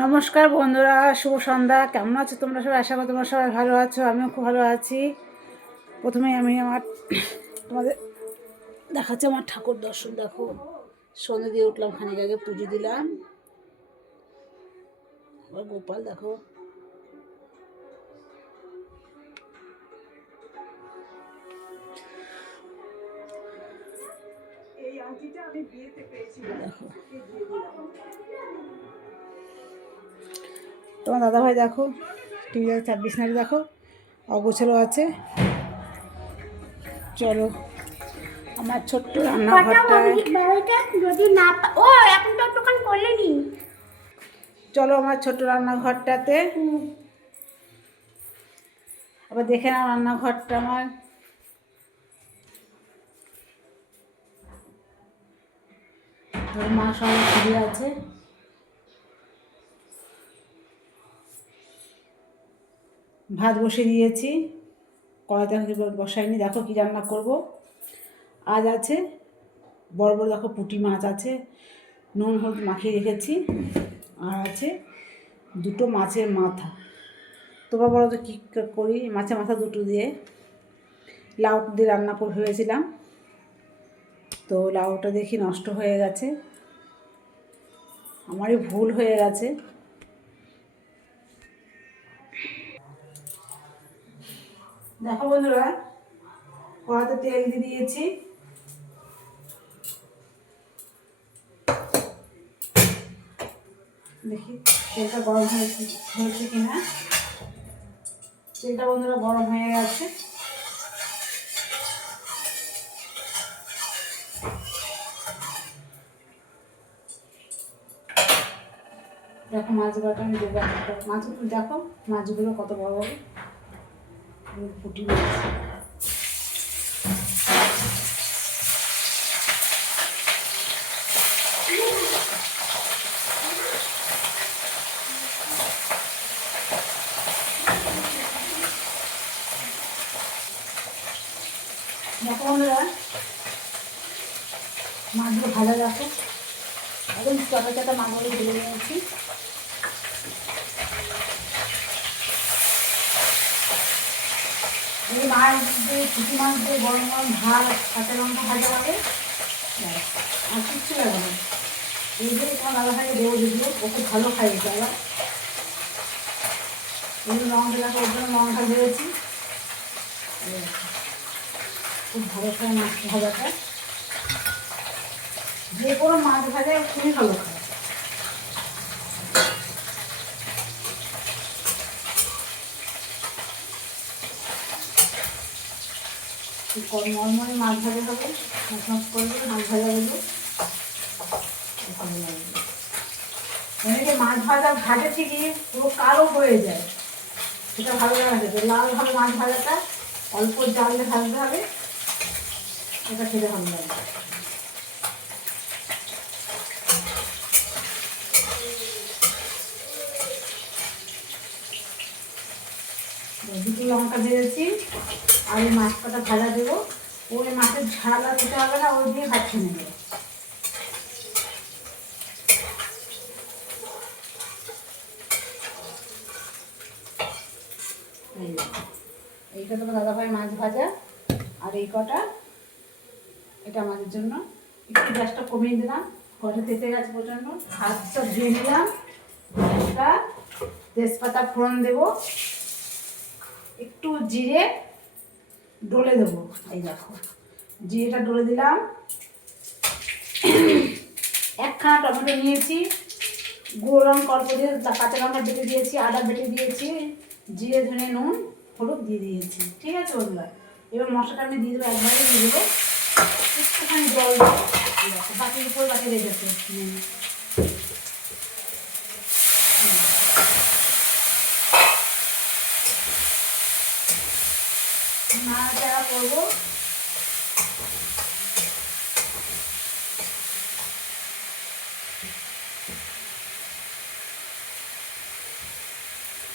নমস্কার বন্ধুরা, শুভ সন্ধ্যা। কেমন আছো তোমরা সবাই? আশা করি তোমরা সবাই ভালো আছো, আমিও খুব ভালো আছি। প্রথমেই আমি তোমাদের দেখাচ্ছি আমার ঠাকুর দর্শন। দেখো, সন্ধ্যে দিয়ে উঠলাম, খানিক আগে পুজো দিলাম। আবার গোপাল দেখো, দেখো তোমার দাদাভাই দেখো টিভি দেখো, 26 দেখো, অগোছালো আছে। চলো আমার ছোট্ট রান্নাঘরটায়, চলো আমার ছোট্ট রান্নাঘরটাতে আবার দেখে নাও। রান্নাঘরটা আমার মা সঙ্গে ফিরে আছে। ভাত বসিয়ে দিয়েছি, কড়াইতে বসাইনি। দেখো কি রান্না করব। আজ আছে বড় বড়, দেখো পুঁটি মাছ আছে, নুন হলুদ মাখিয়ে রেখেছি। আর আছে দুটো মাছের মাথা। তোমরা বলো তো কী করি? মাছের মাথা দুটো দিয়ে লাউ দিয়ে রান্না করে ভেবেছিলাম, তো লাউটা দেখি নষ্ট হয়ে গেছে, আমারই ভুল হয়ে গেছে। দেখো বন্ধুরা, কড়াতে তেল দিয়ে দিয়েছি। দেখি তেলটা গরম হয়েছে কিনা। তেলটা বন্ধুরা গরম হয়ে গেছে। দেখো মাছগুলোটা আমি দেবো। মাছগুলো দেখো, মাছগুলো কত বড় বড় পুঁটি মাছ। দেখো বন্ধুরা, মাছগুলো ভাজা দেখো, একদম চাটা চাটা মাছগুলো ভেজে নিয়েছি। এই মাছ দিয়ে, পুঁটি মাছ দিয়ে গরম গরম ভাত, কাঁচা লঙ্কা ভাজা হবে, আর কিচ্ছু লাগবে না। এই যে তোমার দাদা ভাইকে দেবো, যদিও ও খুব ভালো খাই এটা। আবার এই লঙ্কা দেখো, ওর জন্য লঙ্কা দিয়েছি। খুব ভালো খায় মাছ ভাজাটা, যে কোনো মাছ ভাজা খুবই ভালো খায়। মরমরে মাছ ভাজা হবে, মাছ করবে, মাছ ভাজাগুলো ভালো লাগবে। অনেকে মাছ ভাজা ভাজে ঠিকই, পুরো কালো হয়ে যায়, সেটা ভালো লাগে। লাল ভাবে মাছ ভাজাটা অল্প জালে ভাজতে হবে, এটা খেতে ভালো লাগে। দুটো লঙ্কা দিয়েছি, আর এই মাছটা ভাজা দেবো। ওই মাছের ঝাল আর দিতে হবে না, ওই দিয়ে ভাত খেয়ে নেবে। এইটা তোমার দাদাভাই মাছ ভাজা, আর এই কটা এটা আমাদের জন্য। একটু গ্যাসটা কমিয়ে দিলাম, কটা তেতে গেছে প্রচণ্ড। হাতটা ধুয়ে নিলাম, একটা তেজপাতা ফোড়ন দেবো, একটু জিরে ডলে দেবো। এই দেখো জিরেটা ডলে দিলাম। একখানা টমেটো নিয়েছি, গুঁড়ো লঙ্কা অল্প দিয়ে, কাঁচা লঙ্কা বেটে দিয়েছি, আদা বেটে দিয়েছি, জিরে ধনে নুন হলুদ দিয়ে দিয়েছি। ঠিক আছে বন্ধুরা, এবার মশলাটা আমি দিয়ে দেবো, একবারে দিয়ে দেবো। একটুখানি জল দেবো, বাটির উপর বাটি রেখেছে, নাড়াচাড়া করবো।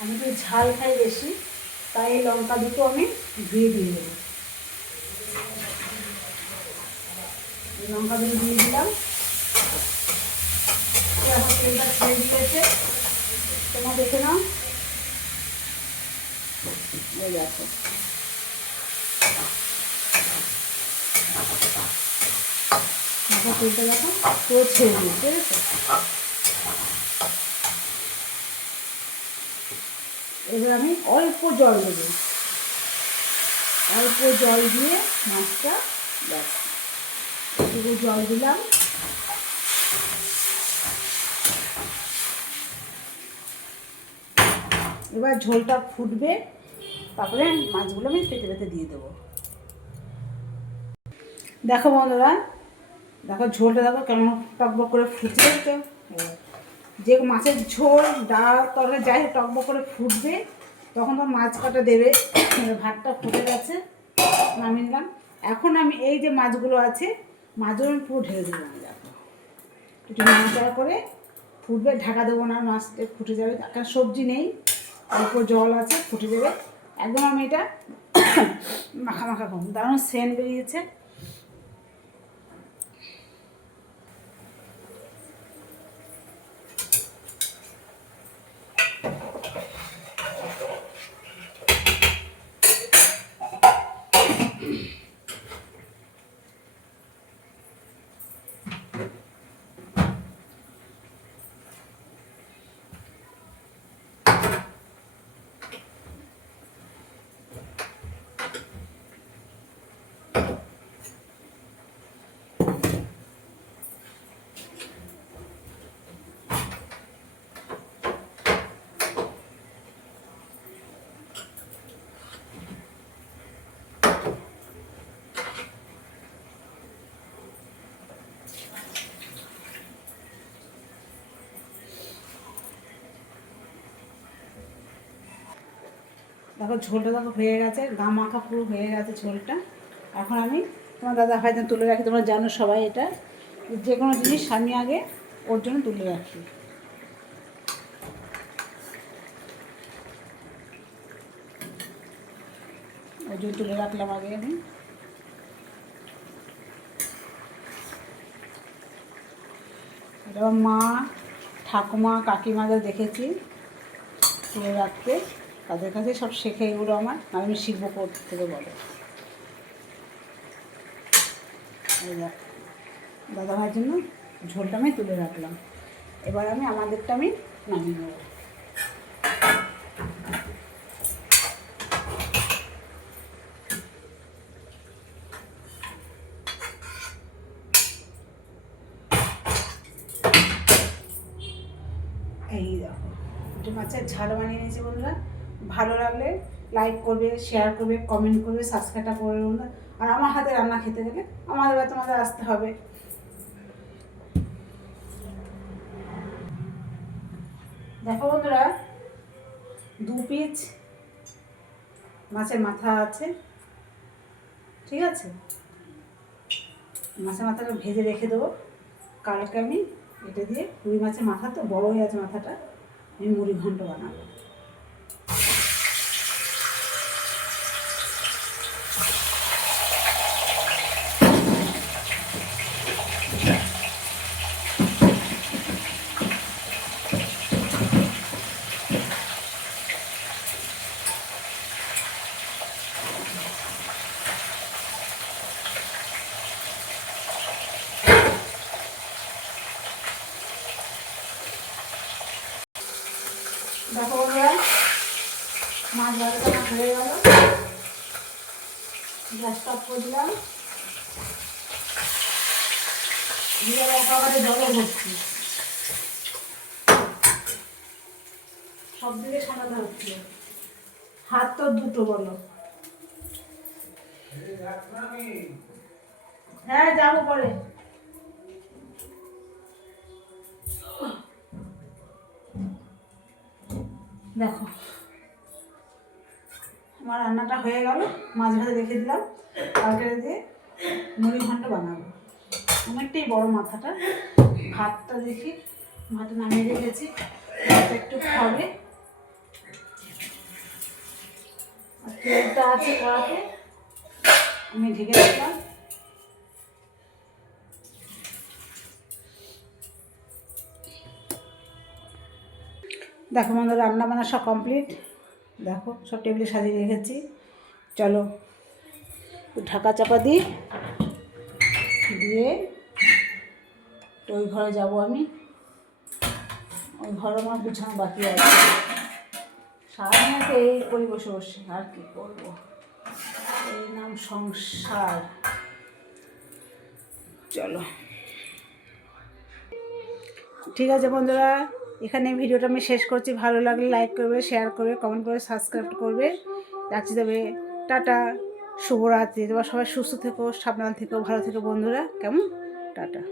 আমি তো ঝাল খাই বেশি, তাই এই লঙ্কা দুটো আমি ধুয়ে দিয়ে দেবো। লঙ্কা দুটো দিয়ে দিলাম, এখন তেলটা ছেড়ে দিয়েছে। তোমার দেখে নাও, ওই দেখো মাথা তেলটা দেখো পুরো ছেড়ে দিই, ঠিক আছে। এবার আমি অল্প জল দেবো, অল্প জল দিয়ে মাছটা ব্যাস একটু জল দিলাম। এবার ঝোলটা ফুটবে, তারপরে মাছগুলো আমি পেতে পেতে দিয়ে দেবো। দেখো বন্ধুরা, দেখো ঝোলটা দেখো কেমন টকবক করে ফুটছে। তো যে মাছের ঝোল ডাল তরকারি যাই টকবক করে ফুটবে তখন তো মাছ কাটা দেবে। ভাতটা ফুটে গেছে, নামিয়ে নিলাম। এখন আমি এই যে মাছগুলো আছে মাছগুলো আমি পুরো ঢেলে দিলাম। দেখো একটু নাড়াচাড়া করে ফুটবে, ঢাকা দেবো না, মাছটা ফুটে যাবে, কারণ সবজি নেই, অল্প জল আছে, ফুটে যাবে একদম। আমি এটা মাখা মাখা খাবো, দারুণ সেন্ট বেরিয়েছে। দেখো ঝোলটা দেখো হয়ে গেছে, গা মাখা পুরো হয়ে গেছে ঝোলটা। এখন আমি তোমার দাদা ভাইদের তুলে রাখি, তোমরা জানো সবাই এটা, যে কোনো জিনিস আমি আগে ওর জন্য তুলে রাখি। ওর জন্য তুলে রাখলাম আগে আমি। এটা মা ঠাকুমা কাকিমাদের দেখেছি তুলে রাখতে, তাদের কাছে সব শেখে এগুলো আমার, আর আমি শিখবো কোথা থেকে বলো। দাদা ভাইয়ের জন্য ঝোলটা আমি তুলে রাখলাম, এবার আমি আমাদেরটা আমি নামিয়ে নেব। এই দেখো একটু মাছের ঝাল বানিয়ে নিয়েছি বন্ধুরা। ভালো লাগলে লাইক করবে, শেয়ার করবে, কমেন্ট করবে, সাবস্ক্রাইবটা করবে বন্ধুরা। আর আমার হাতে রান্না খেতে গেলে আমাদের বাড়ি তোমাদের আসতে হবে। দেখো বন্ধুরা, 2 পিস মাছের মাথা আছে, ঠিক আছে। মাছের মাথাটা ভেজে রেখে দেবো, কালকে আমি এটা দিয়ে রুই মাছের মাথা তো বড় হয়ে আছে মাথাটা, আমি মুড়ি ঘন্ট বানাবো। দেখো বন্ধুরা, মাছ ভাজাটা আমার হয়ে গেল, গ্যাসটা অফ করে দিলাম, দিয়ে একেবারে জলও ভর্তি, সব দিকে সাজাতে হচ্ছে। হাত তো দুটো বলো। হ্যাঁ যাবো পরে। দেখো আমার রান্নাটা হয়ে গেল, মাছ ভাজা রেখে দিলাম, কালকে দিয়ে মুড়ি ঘন্ট বানাবো। অনেকটাই বড় মাথাটা। ভাতটা দেখি, ভাতটা নামিয়ে রেখেছি, ভাতটা একটু খাবে, আর তেলটা আছে কড়াতে, আমি ঢেকে রাখলাম। দেখো বন্ধুরা, রান্না বান্না সব কমপ্লিট। দেখো সব টেবিলে সাজিয়ে রেখেছি। চলো ঢাকা চাপা দিয়ে ওই ঘরে যাব আমি। ওই ঘরে আমার গুছানো বাকি আছে। সারাদিন তো এই করি বসে বসে, আর কি করবো, এই নাম সংসার। চলো ঠিক আছে বন্ধুরা, এখানে ভিডিওটা আমি শেষ করছি। ভালো লাগলে লাইক করবে, শেয়ার করবে, কমেন্ট করে সাবস্ক্রাইব করবে। রাখছি তবে, টাটা, শুভরাত্রি। তোমার সবাই সুস্থ থেকো, সাবধান থেকো, ভালো থেকো বন্ধুরা, কেমন? টাটা।